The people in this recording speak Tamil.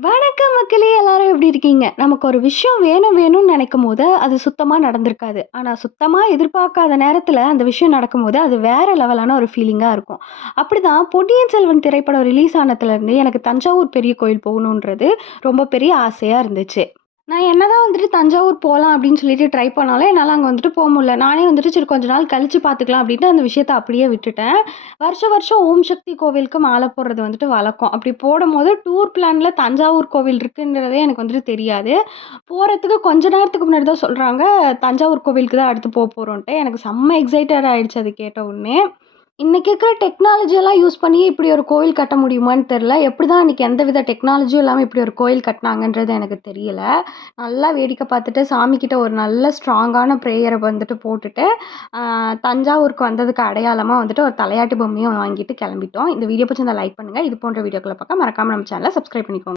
வணக்கம் மக்களே! எல்லாரும் எப்படி இருக்கீங்க? நமக்கு ஒரு விஷயம் வேணும் வேணும்னு நெனைக்கும்போது, அது சுத்தமா நடந்திருக்காது. ஆனா, சுத்தமா எதிர்பார்க்காத நேரத்துல அந்த விஷயம் நடக்கும்போது, அது வேற லெவலான ஒரு ஃபீலிங்கா இருக்கும். அப்படிதான் பொன்னியின் செல்வன் திரைப்படம் ரிலீஸ் ஆனதுலருந்து எனக்கு தஞ்சாவூர் பெரிய கோயில் போகணுன்றது ரொம்ப பெரிய ஆசையா இருந்துச்சு. நான் என்னதான் வந்துட்டு தஞ்சாவூர் போலாம் அப்படின்னு சொல்லிட்டு ட்ரை பண்ணாலும், என்னால அங்க வந்துட்டு முடில. நானே வந்துட்டு சரி கொஞ்ச நாள் கழிச்சு பார்த்துக்கலாம் அப்படின்ட்டு அந்த விஷயத்த அப்படியே விட்டுட்டேன். வருஷம் வருஷம் ஓம் சக்தி கோவிலுக்கு மாலை போடுறது வந்துட்டு வழக்கம். அப்படி போடும்போது டூர் பிளான்ல தஞ்சாவூர் கோவில் இருக்குன்றதே எனக்கு வந்துட்டு தெரியாது. போறதுக்கு கொஞ்ச நேரத்துக்கு முன்னாடி தான் சொல்றாங்க, தஞ்சாவூர் கோவிலுக்கு தான் அடுத்து போறோன்ட்டு. எனக்கு செம்ம எக்ஸைட்டட் ஆயிடுச்சு அது கேட்ட உடனே. இன்னைக்கு இருக்கிற டெக்னாலஜி எல்லாம் யூஸ் பண்ணி இப்படி ஒரு கோவில் கட்ட முடியுமான்னு தெரியல. எப்படிதான் அன்னைக்கு எந்தவித டெக்னாலஜியும் இல்லாம இப்படி ஒரு கோயில் கட்டுனாங்கன்றது எனக்கு தெரியல. நல்லா வேடிக்கை பார்த்துட்டு சாமிகிட்ட ஒரு நல்ல ஸ்ட்ராங்கான ப்ரேயர வந்துட்டு போட்டுட்டு, ஆ தஞ்சாவூருக்கு வந்ததுக்கு அடையாளமா வந்துட்டு ஒரு தலையாட்டி பொம்மையும் வாங்கிட்டு கிளம்பிட்டோம். இந்த வீடியோ பிடிச்சிருந்தா லைக் பண்ணுங்க. இது போன்ற வீடியோக்கள பார்க்க மறக்காம நம்ம சேனல சப்ஸ்கிரைப் பண்ணிக்கோங்க.